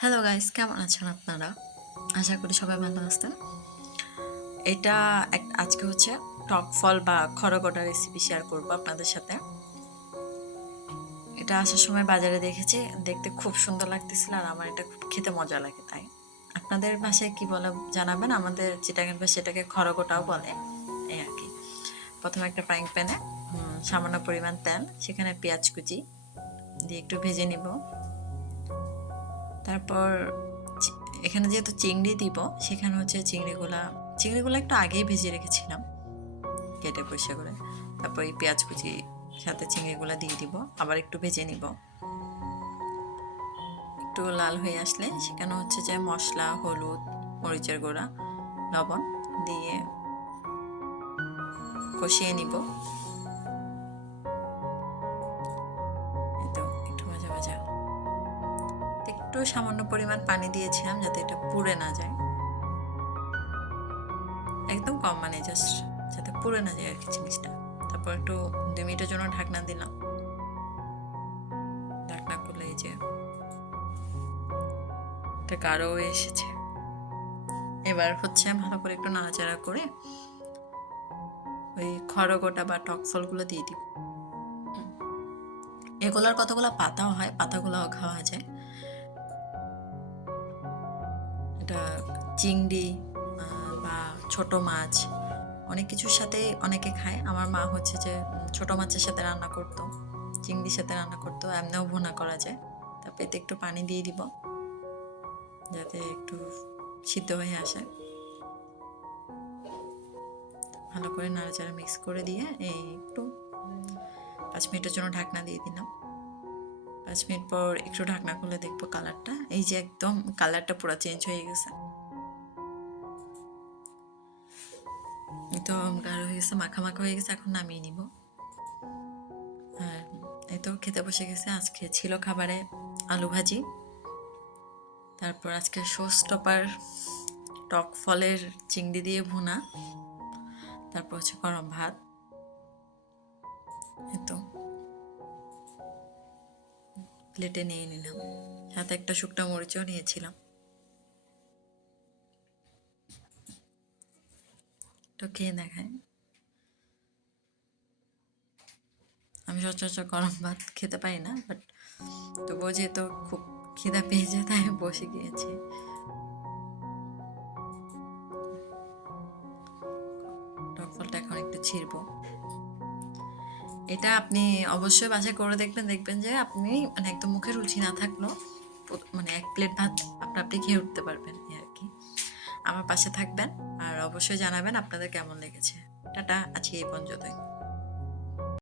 Hello guys কেমন আছেন আপনারা? আশা করি সবাই ভালো আছেন। এটা এক- আজকে হচ্ছে টক ফল বা খড়গটা রেসিপি শেয়ার করব আপনাদের সাথে। এটা আসার সময় বাজারে দেখেছি, দেখতে খুব সুন্দর লাগতেছিল আর আমার এটা খুব খেতে মজা লাগে তাই। আপনাদের ভাষায় কি বলে, জানাবেন? আমাদের ভাষা সেটাকে খড়গটাও বলে, এই আর কি। প্রথমে একটা ফ্রাইং প্যানে সামান্য পরিমাণ তেল, সেখানে পেঁয়াজ কুচি দিয়ে একটু ভেজে নিব। তারপর এখানে যেহেতু চিংড়ি দিব, সেখানে হচ্ছে চিংড়িগুলা, চিংড়িগুলো একটু আগেই ভেজে রেখেছিলাম, কেটে পরিষ্কার করে। তারপর এই পেঁয়াজ কুচি সাথে চিংড়িগুলো দিয়ে দিব, আবার একটু ভেজে নিব। একটু লাল হয়ে আসলে সেখানে হচ্ছে যে মশলা, হলুদ, মরিচের গুঁড়া, লবণ দিয়ে কষিয়ে নিব। একটু সামান্য পরিমাণ পানি দিয়েছিলাম যাতে এটা পুড়ে না যায়। একদম কম মানে জাস্ট যাতে পুড়ে না যায় আর কি জিনিসটা। তারপর একটু দুই মিনিটের জন্য ঢাকনা দিলাম। ঢাকনা খুলে এই যে এটা গাঢ় এসেছে। এবার হচ্ছে ভালো করে একটু নাড়াচাড়া করে ওই খড়গোটা বা টক ফলগুলো দিয়ে দিব এগুলোর কতগুলো পাতাও হয়, পাতাগুলোও খাওয়া যায়। এটা চিংড়ি বা ছোট মাছ অনেক কিছুর সাথে অনেকে খায়। আমার মা হচ্ছে যে ছোট মাছের সাথে রান্না করতো, চিংড়ির সাথে রান্না করতো, এমনিও ভুনা করা যায়। তারপর এতে একটু পানি দিয়ে দিব, যাতে একটু সিদ্ধ হয়ে আসে। ভালো করে নাড়াচাড়া মিক্স করে দিয়ে এই একটু পাঁচ মিনিটের জন্য ঢাকনা দিয়ে দিলাম। পাঁচ মিনিট পর একটু ঢাকনা খুলে দেখব কালারটা এই যে একদম কালারটা পুরো চেঞ্জ হয়ে গেছে। তো গাঢ় হয়ে গেছে মাখা মাখা হয়ে গেছে, এখন নামিয়ে নিব। আর এই তো খেতে বসে গেছে, আজকে ছিল খাবারে আলু ভাজি। তারপর আজকে শো স্টপার টক ফলের চিংড়ি দিয়ে ভুনা। তারপর হচ্ছে গরম ভাত। এই তো। প্লেটে নিয়ে নিলাম। হাতে একটা শুকনো মরিচও নিয়েছিলাম। তো খেয়ে দেখায় আমি সচরাচর গরম ভাত খেতে পারি না বাট তবুও যেহেতু খুব খিদা পেয়েছে, তাই আমি বসে গিয়েছি। টক ফলটা এখন একটু ছিড়বো। এটা আপনি অবশ্যই বাসায় করে দেখবেন দেখবেন যে আপনি মানে একদম মুখে রুচি না থাকলেও মানে এক প্লেট ভাত আপনি আপনি খেয়ে উঠতে পারবেন আর কি। আমার পাশে থাকবেন আর অবশ্যই জানাবেন আপনাদের কেমন লেগেছে। টাটা, আজকে এই পর্যন্তই।